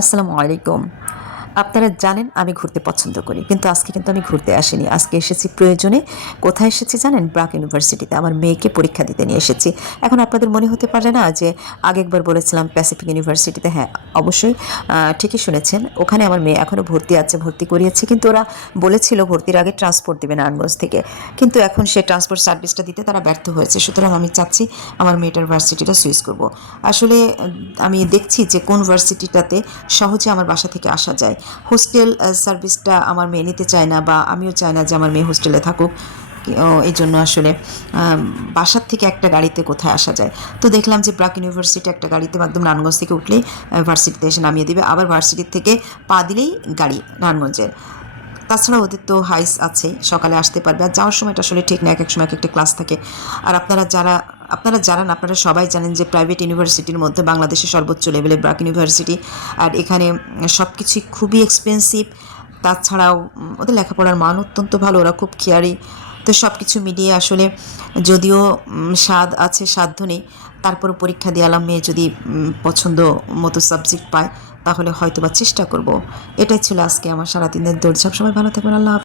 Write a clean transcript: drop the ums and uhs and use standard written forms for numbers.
আসসালামু আলাইকুম। আপনারা জানেন আমি ঘুরতে পছন্দ করি। কিন্তু আজকে কিন্তু আমি ঘুরতে আসিনি। আজকে এসেছি প্রয়োজনে। কোথায় এসেছি জানেন? ব্রাক ইউনিভার্সিটিতে। আমার মেয়েকে পরীক্ষা দিতে নিয়ে এসেছি। এখন আপনাদের মনে হতে পারে না যে আগে একবার বলেছিলাম প্যাসিফিক ইউনিভার্সিটিতে? হ্যাঁ, অবশ্যই ঠিকই শুনেছেন। ওখানে আমার মেয়ে এখনো ভর্তি আছে, ভর্তি করিয়েছি। কিন্তু ওরা বলেছিল ভর্তির আগে ট্রান্সপোর্ট দিবে নারায়ণগঞ্জ থেকে। কিন্তু এখন সে ট্রান্সপোর্ট সার্ভিসটা দিতে তারা ব্যর্থ হয়েছে। সুতরাং আমি চাচ্ছি আমার মেয়েটার ভার্সিটিটা সুইচ করব। আসলে আমি দেখছি যে কোন ভার্সিটিটাতে সহজে আমার বাসা থেকে আসা যায়। হোস্টেল সার্ভিসটা আমার মেয়ে নিতে চায় না, বা আমিও চাই না যে আমার মেয়ে হোস্টেলে থাকুক। এই জন্য আসলে বাসার থেকে একটা গাড়িতে কোথায় আসা যায়। তো দেখলাম যে ব্রাক ইউনিভার্সিটি একটা গাড়িতে একদম নারায়ণগঞ্জ থেকে উঠলেই ভার্সিটিতে এসে নামিয়ে দেবে, আবার ভার্সিটির থেকে পা দিলেই গাড়ি নারায়ণগঞ্জের। তাছাড়া ওদের তো হাইস আছে, সকালে আসতে পারবে। আর যাওয়ার সময়টা আসলে ঠিক না, এক এক সময় এক একটা ক্লাস থাকে। আর আপনারা জানেন, আপনারা সবাই জানেন যে প্রাইভেট ইউনিভার্সিটির মধ্যে বাংলাদেশের সর্বোচ্চ লেভেলের ব্রাক ইউনিভার্সিটি। আর এখানে সব কিছুই খুবই এক্সপেন্সিভ। তাছাড়াও ওদের লেখাপড়ার মান অত্যন্ত ভালো, ওরা খুব কেয়ারি। তো সব কিছু মিলিয়ে আসলে যদিও স্বাদ আছে সাধ্য নেই, তারপর পরীক্ষা দিয়ে আলাম, মেয়ে যদি পছন্দ মতো সাবজেক্ট পায় তাহলে হয়তো বা চেষ্টা করব। এটাই ছিল আজকে আমার সারাদিনের দৌড়ঝাঁপ। সবাই ভালো থাকবেন। আল্লাহ হাফেজ।